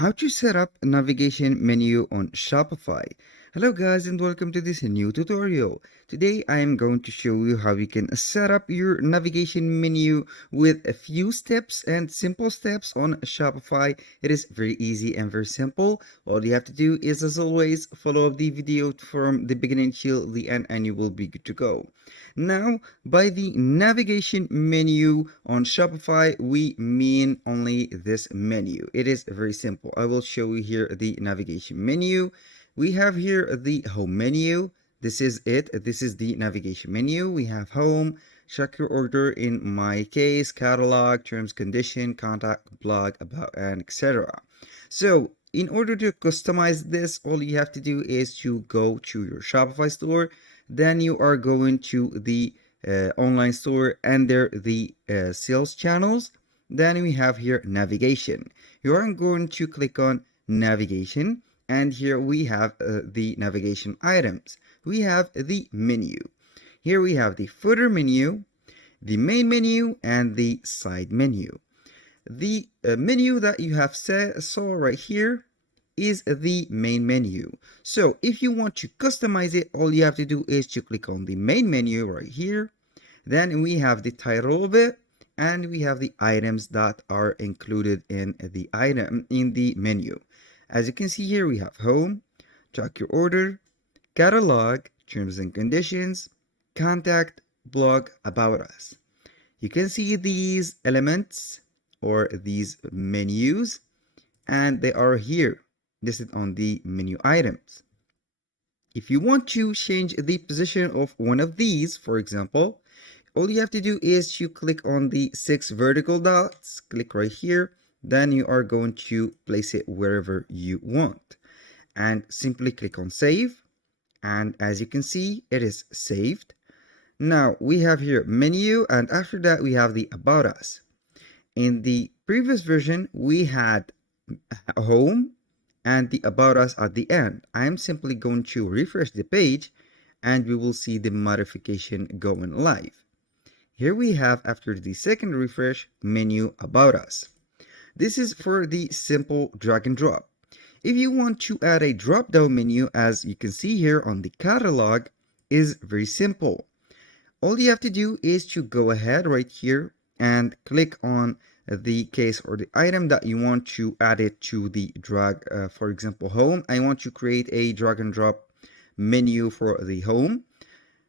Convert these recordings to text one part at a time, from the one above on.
how to set up a navigation menu on Shopify. Hello guys and welcome to this new tutorial. Today I am going to show you how you can set up your navigation menu with a few steps and simple steps on Shopify. It is very easy and very simple. All you have to do is, as always, follow up the video from the beginning till the end and you will be good to go. Now, by the navigation menu on Shopify, we mean only this menu. It is very simple. I will show you here the navigation menu. We have here the home menu. This is it. This is the navigation menu. We have home, check your order, in my case, catalog, terms, condition, contact, blog, about, and etc. So in order to customize this, all you have to do is to go to your Shopify store. Then you are going to the online store under the sales channels. Then we have here navigation. You are going to click on navigation, and here we have the navigation items. We have the menu. Here we have the footer menu, the main menu, and the side menu. The menu that you have saw right here is the main menu. So if you want to customize it, all you have to do is to click on the main menu right here. Then we have the title of it, and we have the items that are included in the item in the menu. As you can see here, we have home, track your order, catalog, terms and conditions, contact, blog, about us. You can see these elements or these menus, and they are here listed on the menu items. If you want to change the position of one of these, for example, all you have to do is to click on the 6 vertical dots, click right here, then you are going to place it wherever you want, and simply click on save, and as you can see, it is saved. Now we have here menu, and after that we have the about us. In the previous version we had home and the about us at the end. I am simply going to refresh the page and we will see the modification going live. Here we have, after the second refresh, menu about us. This is for the simple drag and drop. If you want to add a drop down menu, as you can see here on the catalog, is very simple. All you have to do is to go ahead right here and click on the case or the item that you want to add it to the drag. For example, home. I want to create a drag and drop menu for the home.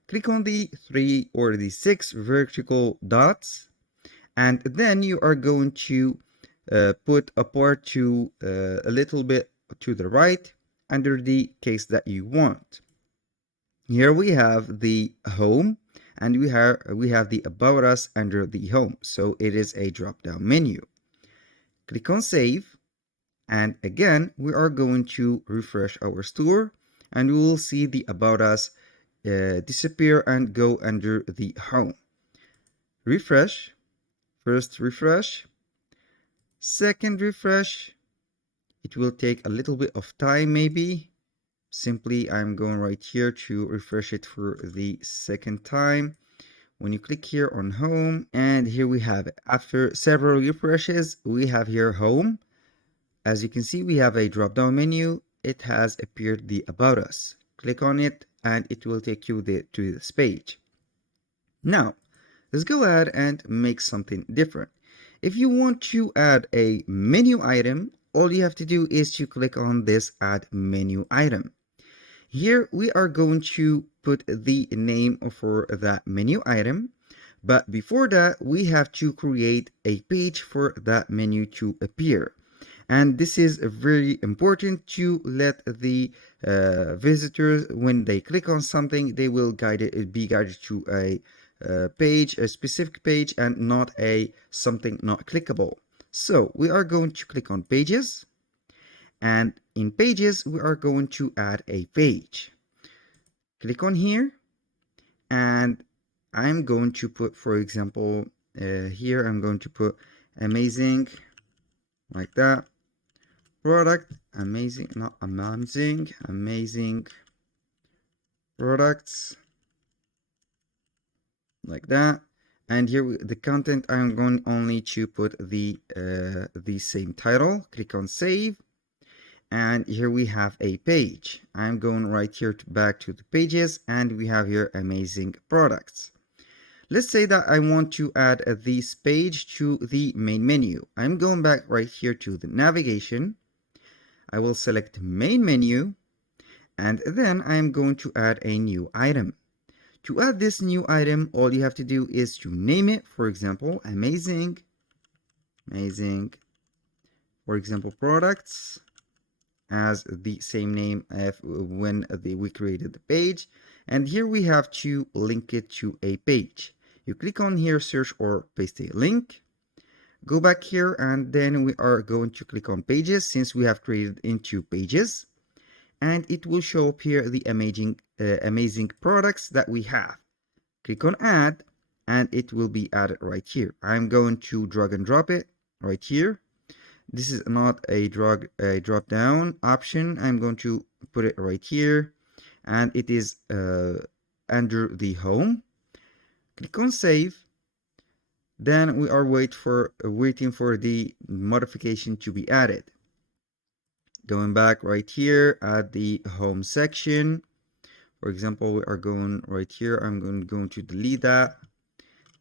Click on the 3 or the 6 vertical dots, and then you are going to put a part to a little bit to the right under the case that you want. Here we have the home, and we have the about us under the home, so it is a drop down menu. Click on save, and again we are going to refresh our store, and we will see the about us disappear and go under the home. Refresh, first refresh, second refresh. It will take a little bit of time maybe. Simply, I'm going right here to refresh it for the second time. When you click here on home, and here we have it. After several refreshes, we have here home. As you can see, we have a drop down menu. It has appeared the about us. Click on it and it will take you to this page. Now, let's go ahead and make something different. If you want to add a menu item, all you have to do is to click on this add menu item. Here we are going to put the name for that menu item, but before that we have to create a page for that menu to appear. And this is very important to let the visitors, when they click on something, they will be guided to a page, a specific page, and not a something not clickable. So we are going to click on pages, and in pages we are going to add a page. Click on here, and I'm going to put, for example, here I'm going to put amazing, like that. Product, amazing, not amazing, amazing products, like that. And here the content, I'm going only to put the same title. Click on save, And here we have a page. I'm going right here back to the pages, and we have here amazing products. Let's say that I want to add this page to the main menu. I'm going back right here to the navigation. I will select main menu, and then I'm going to add a new item. To add this new item, all you have to do is to name it. For example, amazing, for example, products, as the same name as when we created the page. And here we have to link it to a page. You click on here, search or paste a link. Go back here, and then we are going to click on pages, since we have created into pages. And it will show up here the amazing products that we have. Click on add, and it will be added right here. I'm going to drag and drop it right here. This is not a drop down option. I'm going to put it right here, and it is under the home. Click on save. Then we are waiting for the modification to be added. Going back right here at the home section. For example, we are going right here. I'm going to delete that.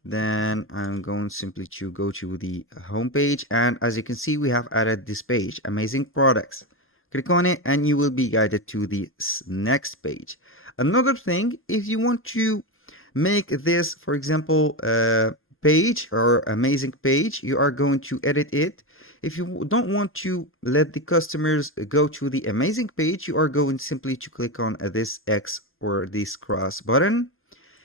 Then I'm going simply to go to the home page, and as you can see, we have added this page, amazing products. Click on it and you will be guided to the next page. Another thing, if you want to make this, for example, page or amazing page, you are going to edit it. If you don't want to let the customers go to the amazing page, you are going simply to click on this X or this cross button.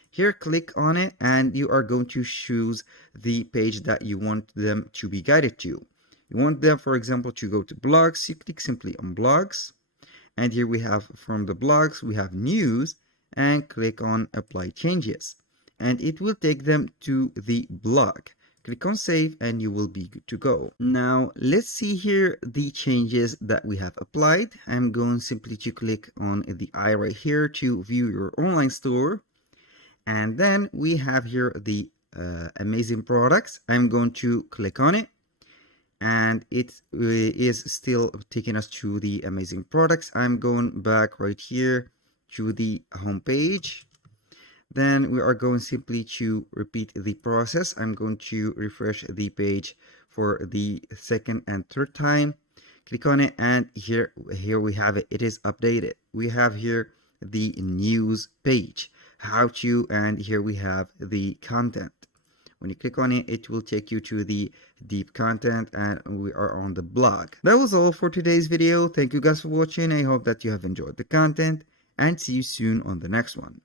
Here, click on it, and you are going to choose the page that you want them to be guided to. You want them, for example, to go to blogs. You click simply on blogs, and here we have from the blogs, we have news, and click on apply changes, and it will take them to the blog. Click on save, and you will be good to go. Now, let's see here the changes that we have applied. I'm going simply to click on the eye right here to view your online store. And then we have here the amazing products. I'm going to click on it, and it is still taking us to the amazing products. I'm going back right here to the home page. Then we are going simply to repeat the process. I'm going to refresh the page for the second and third time. Click on it, and here we have it. It is updated. We have here the news page, how to, and here we have the content. When you click on it, it will take you to the deep content, and we are on the blog. That was all for today's video. Thank you guys for watching. I hope that you have enjoyed the content, and see you soon on the next one.